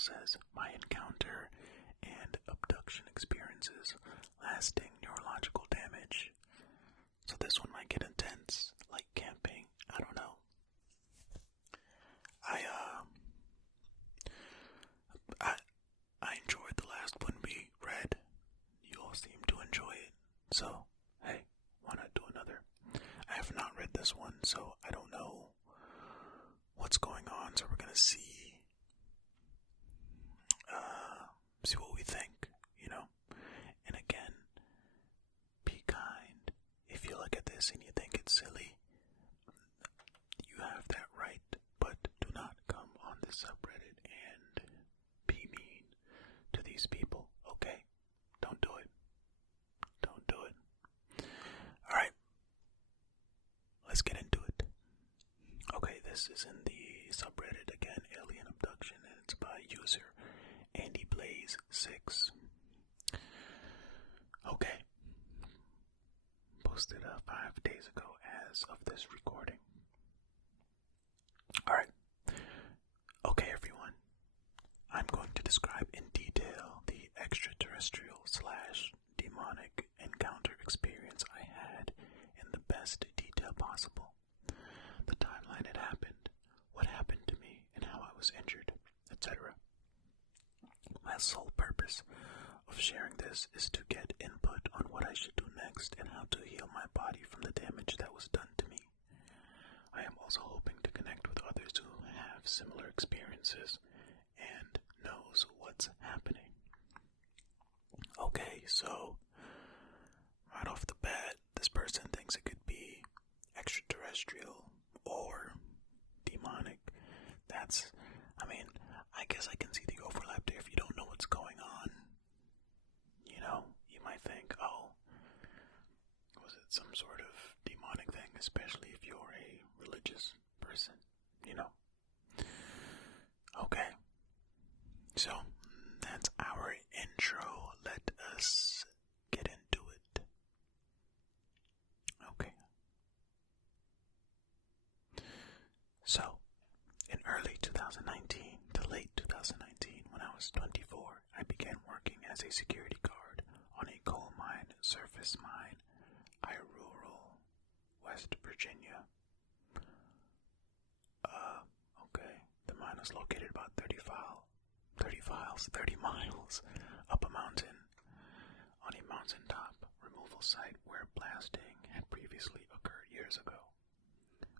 says, my encounter and abduction experiences lasting neurological damage. So this one might get intense, like camping. I don't know. I enjoyed the last one we read. You all seem to enjoy it. So, hey, why not do another? I have not read this one, so I don't know what's going on. So we're gonna see what we think, And again, be kind. If you look at this and you think it's silly, you have that right, but do not come on this subreddit and be mean to these people, okay? Don't do it. Don't do it. Alright. Let's get into it. Okay, this is in the subreddit again, Alien Abduction, and it's by user Andy Blaze 6. Okay. Posted 5 days ago as of this recording. Alright. Okay, everyone. I'm going to describe in detail the extraterrestrial / demonic encounter experience I had in the best detail possible. The timeline it happened, what happened to me, and how I was injured, etc. My sole purpose of sharing this is to get input on what I should do next and how to heal my body from the damage that was done to me. I am also hoping to connect with others who have similar experiences and knows what's happening. Okay, so right off the bat, this person thinks it could be extraterrestrial or demonic. I guess I can see the overlap there. If you don't know what's going on, you might think, oh, was it some sort of demonic thing, especially if you're a religious person, Okay, so that's our intro. Let us get into it. Okay. So, in early 2019 to late 2019, when I was 24, I began working as a security guard on a coal mine, surface mine, rural West Virginia. Okay. The mine was located about 30 miles up a mountain on a mountaintop removal site where blasting had previously occurred years ago.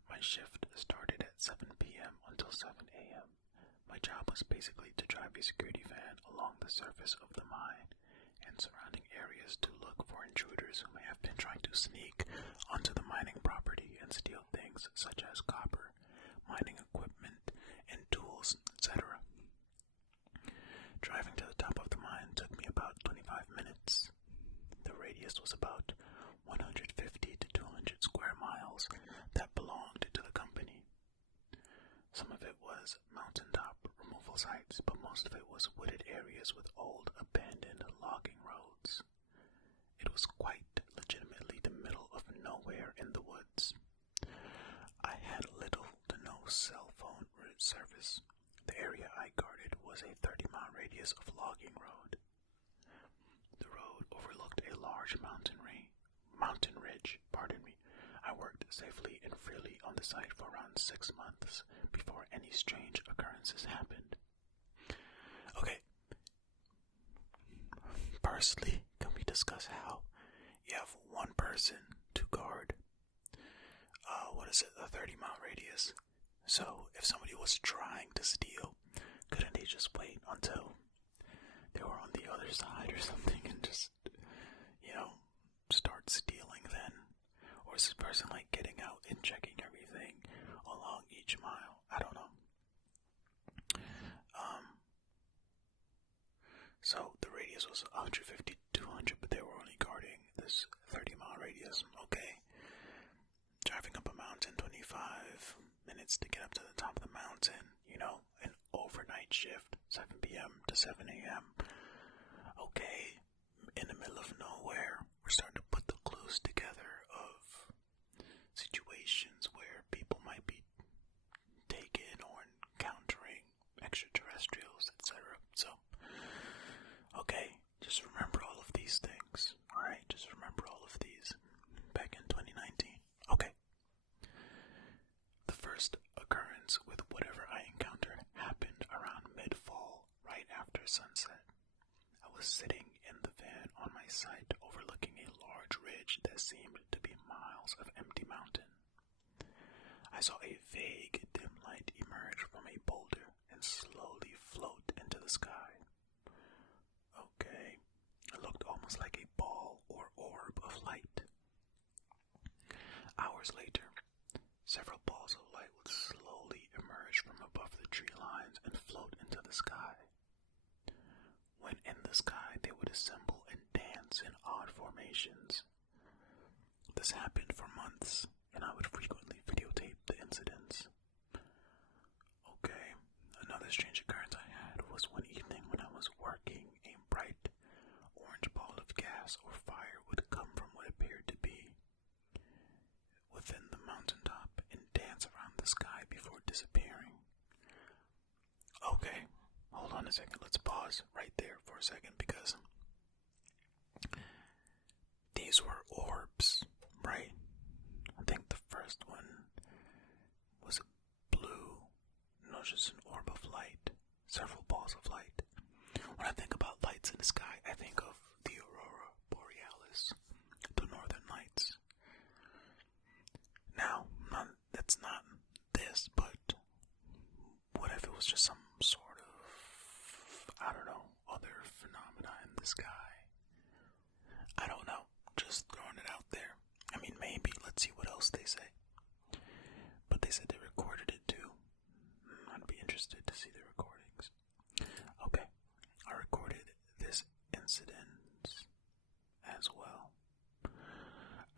My shift started at 7 p.m. until 7 a.m. My job was basically to drive a security van along the surface of the mine and surrounding areas to look for intruders who may have been trying to sneak onto the mining property and steal things such as copper, mining equipment, and tools, etc. Driving to the top of the mine took me about 25 minutes. The radius was about 150 to 200 square miles that belonged to the company. Some of it was mountaintop removal sites, but most of it was wooded areas with old abandoned logging roads. It was quite legitimately the middle of nowhere in the woods. I had little to no cell phone service. The area I guarded was a 30-mile radius of logging road. The road overlooked a large mountain ridge. I worked safely and freely on the site for around 6 months before any strange occurrences happened. Okay. Firstly, can we discuss how you have one person to guard, a 30-mile radius? So, if somebody was trying to steal, couldn't they just wait until they were on the other side or something and just, start stealing then? Or is this person getting out and checking everything along each mile? I don't know. So the radius was 150 to 200, but they were only guarding this 30-mile radius. Okay. Driving up a mountain, 25 minutes to get up to the top of the mountain, an overnight shift, 7 p.m. to 7 a.m. Okay, in the middle of nowhere, we're starting to put the clues together of situations where people might be taken or encountering extraterrestrials, etc. sunset. I was sitting in the van on my site overlooking a large ridge that seemed to be miles of empty mountain. I saw a vague dim light emerge from a boulder and slowly float into the sky. Okay, it looked almost like a ball or orb of light. Hours later, several balls of light would slowly emerge from above the tree lines and float into the sky. When in the sky, they would assemble and dance in odd formations. This happened for months, and I would frequently videotape the incidents. Okay, another strange occurrence I had was one evening when I was working. A bright orange ball of gas or fire would come from what appeared to be within the mountaintop and dance around the sky before disappearing. Okay, hold on a second. Let's pause right there for a second because these were orbs, right? I think the first one was a blue, no, just an orb of light, several balls of light. When I think about lights in the sky, I think of the aurora borealis, the northern lights. Now, that's not this, but what if it was just some sort of, I don't know, other phenomena in the sky? I don't know, just throwing it out there. I mean, maybe, let's see what else they say. But they said they recorded it too. I'd be interested to see the recordings. Okay, I recorded this incident as well.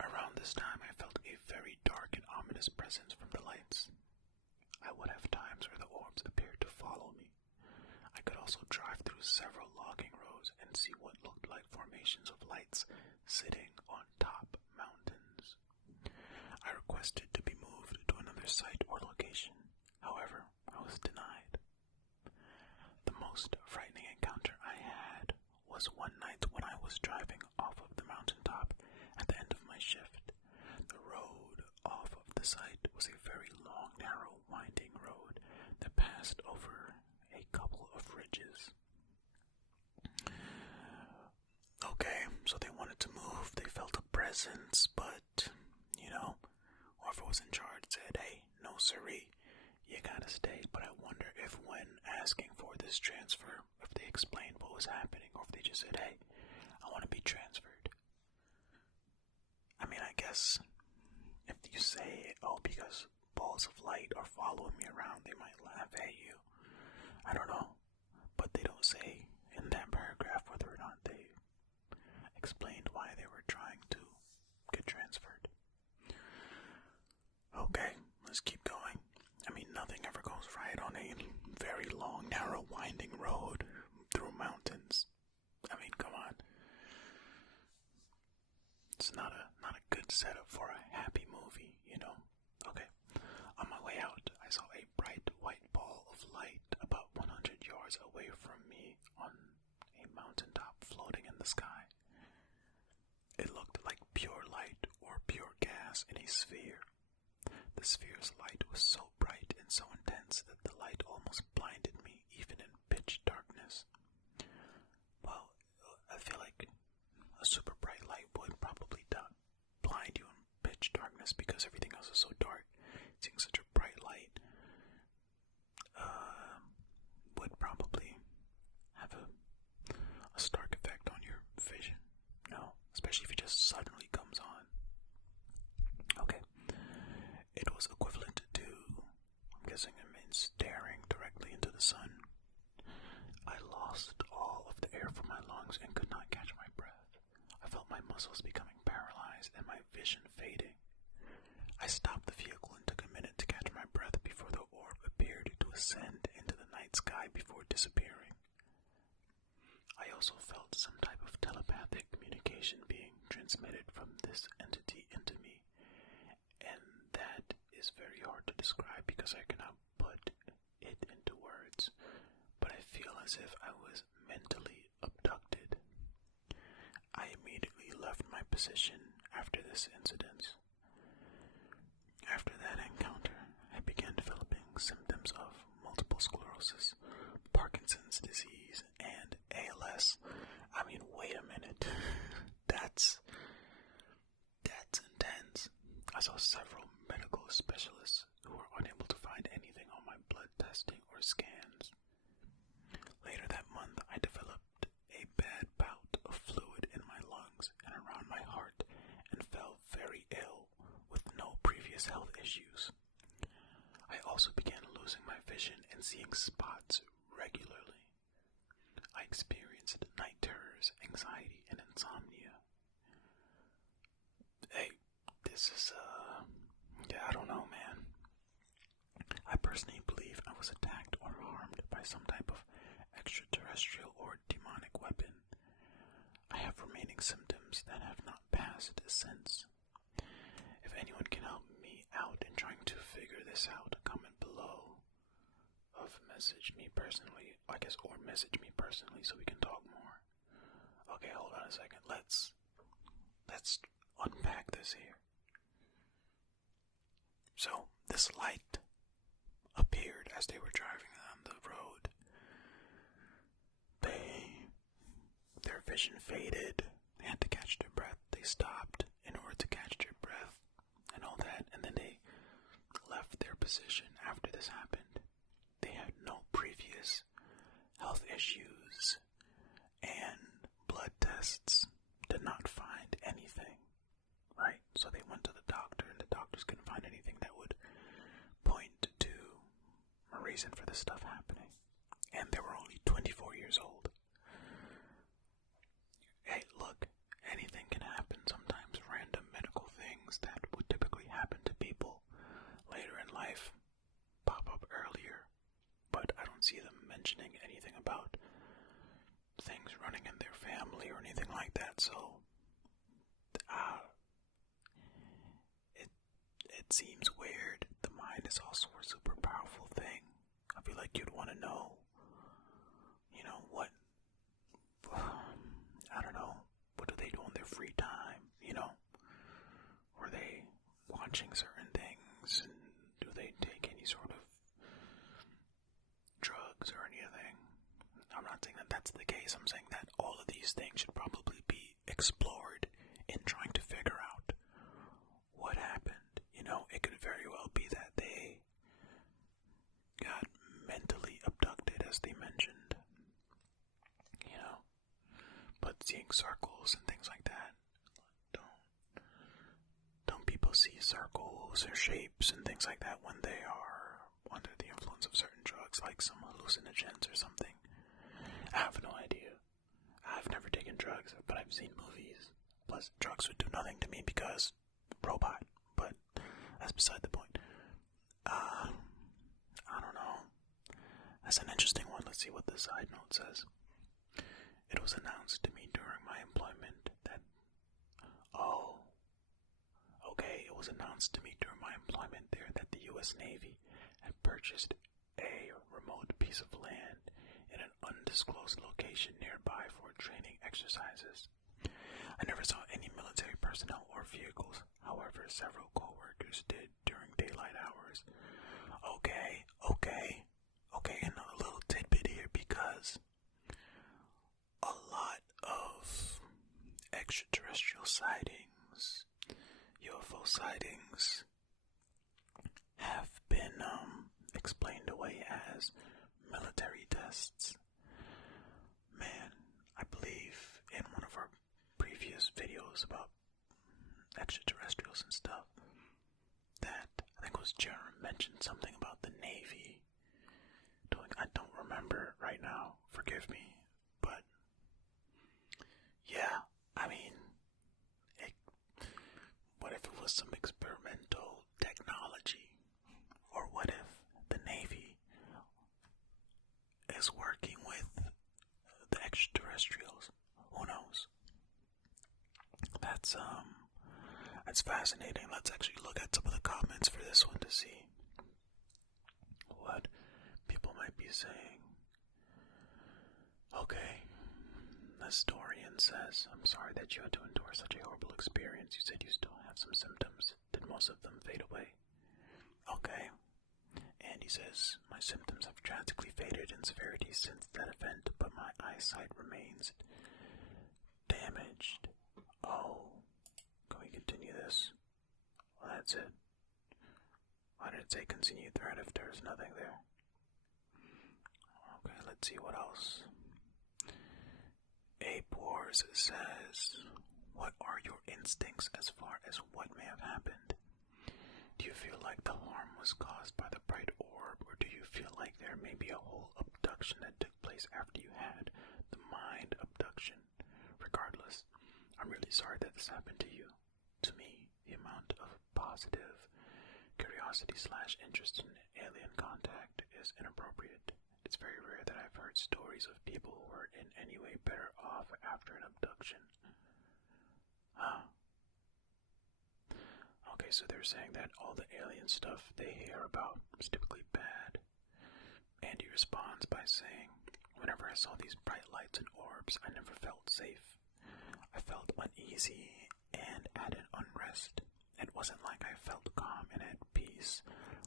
Around this time, I felt a very dark and ominous presence from the lights. I would have times where the orbs appeared to follow me. I could also drive through several logging rows and see what looked like formations of lights sitting on top mountains. I requested to be moved to another site or location. However, I was denied. The most frightening encounter I had was one night when I was driving off of the mountaintop at the end of my shift. The road off of the site was a very long, narrow, winding road that passed over a couple of ridges. Okay, so they wanted to move. They felt a presence, but, whoever was in charge said, hey, no siree, you gotta stay. But I wonder if when asking for this transfer, if they explained what was happening, or if they just said, hey, I want to be transferred. I mean, I guess if you say, oh, because balls of light are following me around, they might laugh at you. I don't know. But they don't say in that paragraph whether or not they explained why they were trying to get transferred. Okay, let's keep going. I mean, nothing ever goes right on a very long, narrow, winding road through mountains. I mean, come on. It's not a good setup for a happy movie, Okay. On my way out, I saw a bright white ball of light about 100 yards away from me on a mountaintop floating in the sky. It looked like pure light or pure gas in a sphere. The sphere's light was so bright and so intense that the light almost blinded me, even in pitch darkness. Well, I feel like a super bright light would probably blind you in pitch darkness because everything else is so dark. Seeing such a bright light would probably have a stark effect on your vision, especially if it just suddenly comes on. Okay, it was equivalent to, I'm guessing it means staring directly into the sun. I lost all of the air from my lungs and could not catch my breath. I felt my muscles becoming paralyzed and my vision fading. I stopped the vehicle and took a minute to catch my breath before the orb appeared to ascend into the night sky before disappearing. I also felt some type of telepathic communication being transmitted from this entity into me, and that is very hard to describe because I cannot put it into words, but I feel as if I was mentally abducted. I immediately left my position after this incident. After that encounter, I began developing symptoms of multiple sclerosis, Parkinson's disease, and saw several medical specialists who were unable to find anything on my blood testing or scans. Later that month, I developed a bad bout of fluid in my lungs and around my heart and fell very ill with no previous health issues. I also began losing my vision and seeing spots regularly. I experienced night terrors, anxiety, and insomnia. Hey, this is, I don't know, man. I personally believe I was attacked or harmed by some type of extraterrestrial or demonic weapon. I have remaining symptoms that have not passed since. If anyone can help me out in trying to figure this out, comment below. Message me personally, or message me personally so we can talk more. Okay, hold on a second. Let's unpack this here. So, this light appeared as they were driving on the road. Their vision faded. They had to catch their breath. They stopped in order to catch their breath and all that, and then they left their position after this happened. They had no previous health issues, and blood tests did not find anything, right? So they went to the doctor, and the doctors couldn't find anything that would point to a reason for this stuff happening. And they were only 24 years old. Hey, look, anything can happen. Sometimes random medical things that would typically happen to people later in life pop up earlier. But I don't see them mentioning anything about things running in their family or anything like that, so it seems weird. The mind is also a super powerful thing. I feel like you'd want to know, what, I don't know, what do they do in their free time, Were they watching certain things, and do they take any sort of drugs or anything? I'm not saying that that's the case. I'm saying that all of these things should probably be explored in trying to figure out what happened. It could very well be that they got mentally abducted, as they mentioned. But seeing circles and things like that, don't people see circles or shapes and things like that when they are under the influence of certain drugs, like some hallucinogens or something? I have no idea. I've never taken drugs, but I've seen movies. Plus, drugs would do nothing to me because robot. But that's beside the point. I don't know. That's an interesting one. Let's see what the side note says. It was announced to me during my employment that... It was announced to me during my employment there that the U.S. Navy had purchased a remote piece of land in an undisclosed location nearby for training exercises. I never saw any military personnel or vehicles. However, several co-workers did during daylight hours. Okay, and a little tidbit here, because a lot of extraterrestrial sightings, UFO sightings, have been explained away as military tests. Man, I believe in one of our previous videos about extraterrestrials and stuff, that I think it was Jerem mentioned something about the Navy doing, I don't remember right now, forgive me, but yeah, I mean, what if it was some experimental technology? Or what if the Navy is working with the extraterrestrials? Who knows? That's fascinating. Let's actually look at some of the comments for this one to see what people might be saying. Okay. The historian says, I'm sorry that you had to endure such a horrible experience. You said you still have some symptoms. Did most of them fade away? Okay. And he says, my symptoms have drastically faded in severity since that event, but my eyesight remains damaged. Oh. Can we continue this? Well, that's it. Why did it say continue thread if there's nothing there? Okay, let's see what else. Ape Wars says, what are your instincts as far as what may have happened? Do you feel like the harm was caused by the bright orb, or do you feel like there may be a whole abduction that took place after you had the mind abduction? Regardless, I'm really sorry that this happened to you. To me, the amount of positive curiosity/interest in alien contact is inappropriate. It's very rare that I've heard stories of people who were in any way better off after an abduction. Okay, so they're saying that all the alien stuff they hear about is typically bad. Andy responds by saying, whenever I saw these bright lights and orbs, I never felt safe. I felt uneasy and at an unrest. It wasn't like I felt calm and at peace,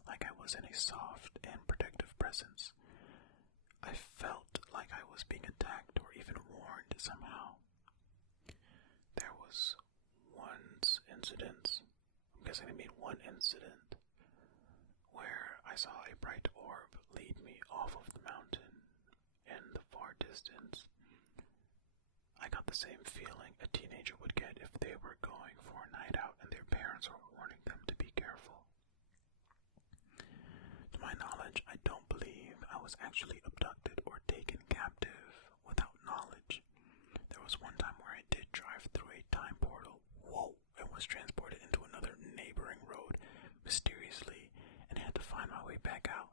like I was in a soft and protective presence. I felt like I was being attacked or even warned somehow. There was one incident where I saw a bright orb lead me off of the mountain in the far distance. I got the same feeling a teenager would get if they were going for a night out and their parents were warning them to be careful. To my knowledge, I don't believe I was actually abducted or taken captive without knowledge. There was one time where I did drive through a time portal, and was transported into another neighboring road mysteriously and had to find my way back out.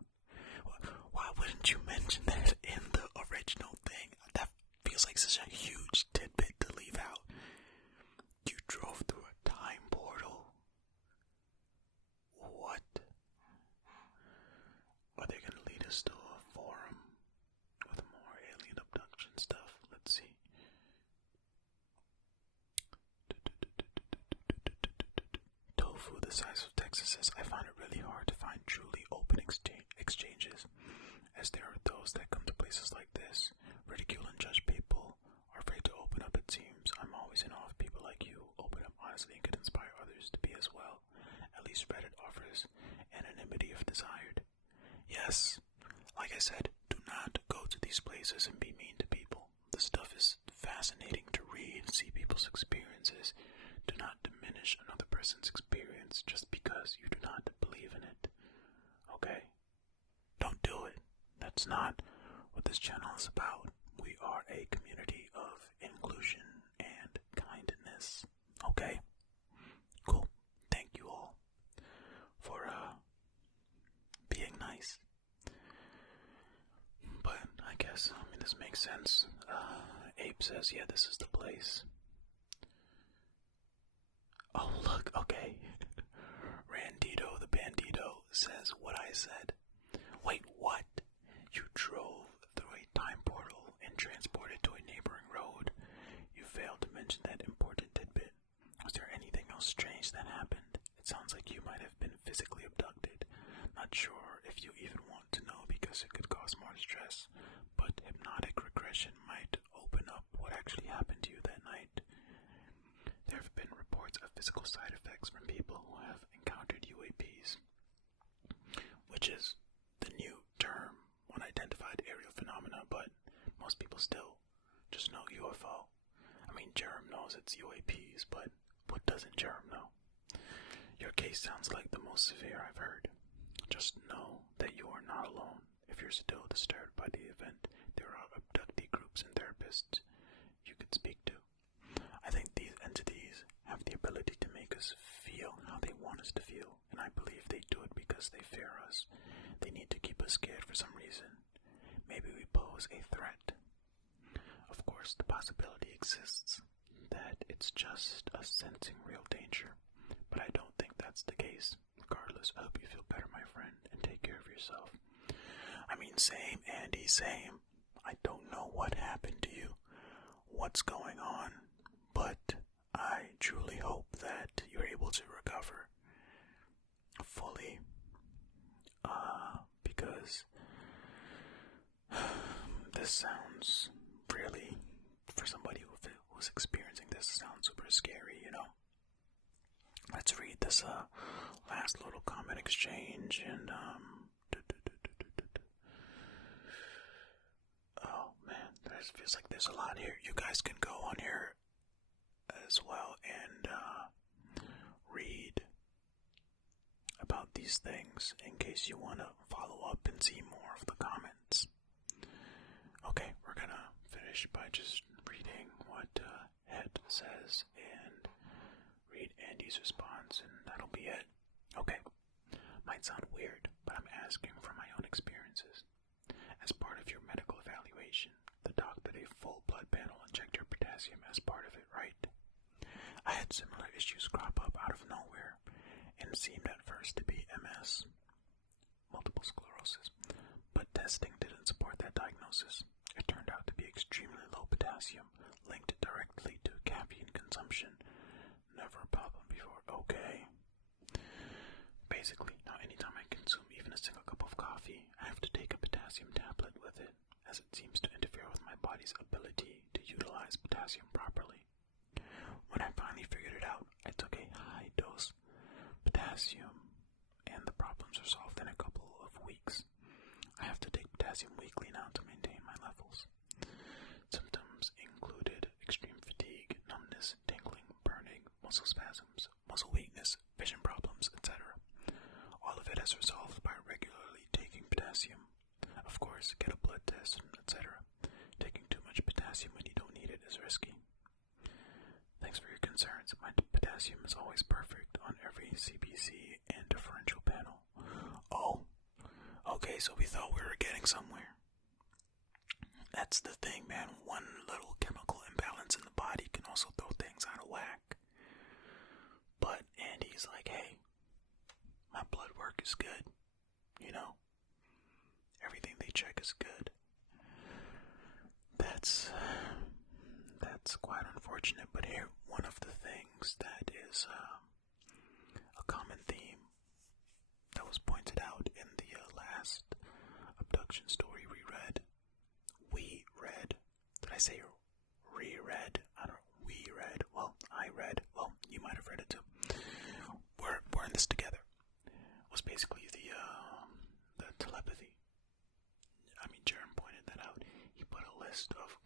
Why wouldn't you mention that in the original thing? That feels like such a huge tidbit to leave out. You drove through a time portal. What? Are they going to lead us to a forum with more alien abduction stuff? Let's see. Tofu, the size of Texas, says, I find it really hard to find truly open exchanges, as there are those that come to places like this, ridicule and judge people, are afraid to open up. It seems I'm always in awe of people like you, open up honestly and could inspire others to be as well. At least Reddit offers anonymity if desired. Yes, like I said, do not go to these places and be mean to people. The stuff is fascinating to read, see people's experiences. Do not diminish another person's experience just because you do not believe in it. Okay? Don't do it. That's not what this channel is about. We are a community of inclusion and kindness. Okay? Cool. Thank you all for being nice. But I guess, this makes sense. Ape says, yeah, this is the place. Oh, look, okay. Randito the Bandito says what I said. Wait, what? You drove through a time portal and transported to a neighboring road. You failed to mention that important tidbit. Was there anything else strange that happened? It sounds like you might have been physically abducted. Not sure if you even want to know because it could cause more stress, but hypnotic regression might open up what actually happened to you that night. There have been reports of physical side effects from people who have encountered UAPs, which is the new term, unidentified aerial phenomena, but most people still just know UFO. Jerem knows it's UAPs, but what doesn't Jerem know? Your case sounds like the most severe I've heard. Just know that you are not alone. If you're still disturbed by the event, there are abductee groups and therapists you could speak to. I think these entities have the ability to make us feel how they want us to feel, and I believe they do it because they fear us. They need to keep us scared for some reason. Maybe we pose a threat. Of course, the possibility exists that it's just us sensing real danger, but I don't think that's the case. Regardless, I hope you feel better, my friend, and take care of yourself. Same, Andy, same. I don't know what happened to you, what's going on, but I truly hope that you're able to recover fully, because this sounds really, for somebody who's experiencing this, sounds super scary, let's read this last little comment exchange and oh man, this feels like there's a lot here. You guys can go on here as well and read about these things in case you want to follow up and see more of the comments. Okay, we're gonna finish by just reading what Head says and read Andy's response, and that'll be it. Okay, might sound weird, but I'm asking from my own experiences. As part of your medical evaluation, the doc did a full blood panel and checked your potassium as part of it, right? I had similar issues crop up out of nowhere and seemed at first to be MS, multiple sclerosis, but testing didn't support that diagnosis. It turned out to be extremely low potassium, linked directly to caffeine consumption. Never a problem before. Okay. Basically, now anytime I consume even a single cup of coffee, I have to take a potassium tablet with it, as it seems to interfere with my body's ability to utilize potassium properly. When I finally figured it out, I took a high-dose potassium, and the problems are solved in a couple of weeks. I have to take potassium weekly now to maintain my levels. Symptoms included extreme fatigue, numbness, tingling, burning, muscle spasms, muscle weakness, vision problems, etc. All of it has resolved by regularly taking potassium. Of course, get a blood test, etc. Taking too much potassium when you don't need it is risky. Thanks for your concerns. My potassium is always perfect on every CBC and differential panel. Oh, okay, so we thought we were getting somewhere. That's the thing, man. One little chemical imbalance in the body can also throw things out of whack. But Andy's like, hey, my blood work is good. You know, everything they check is good. That's quite unfortunate, but here, one of the things that is a common theme that was pointed out in the last abduction story we read. Did I say reread? We read. Well, I read. Well, you might have read it too. We're in this together. Was basically the telepathy. I mean, Jerem pointed that out. He put a list of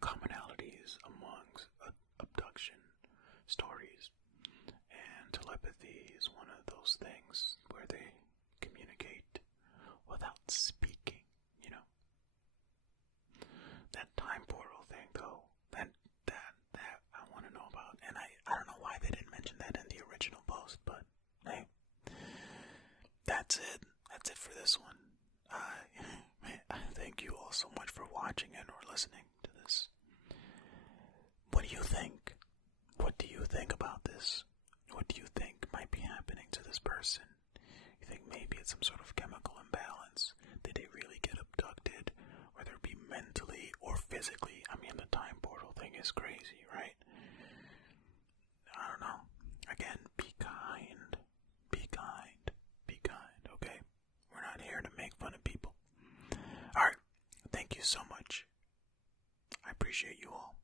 commonalities amongst abduction stories, and telepathy is one of those things where they communicate without speaking, you know. That time portal thing, though, that I want to know about, and I don't know why they didn't mention that in the original post, but hey, that's it for this one. I thank you all so much for watching and or listening to this. What do you think? What do you think about this? What do you think might be happening to this person? You think maybe it's some sort of chemical imbalance? Did they really get abducted? Whether it be mentally or physically? I mean, the time portal thing is crazy, right? I don't know. Again, be kind. Be kind. Be kind, okay? We're not here to make fun of people. Alright, thank you so much. I appreciate you all.